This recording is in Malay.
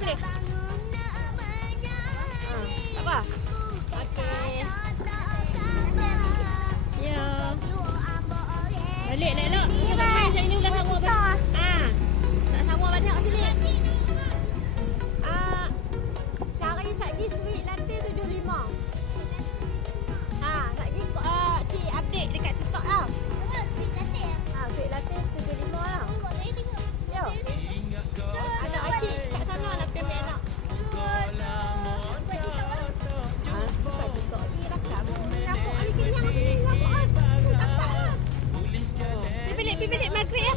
boleh. Tak apa. Okey. Ya. Balik elok-elok. Macam ni ulang sama apa? Tak sama banyak sini. Cari satgi sweet latte 75. Satgi cik update dekat TikTok lah. Sweet latte 75 lah. Yo. Anak acik kat sana nak pergi ambil anak. Bukan TikTok ni rakam. Nyamuk ni kenyang ni nyamuk. Tak tak lah. Pergi balik maghrib ya.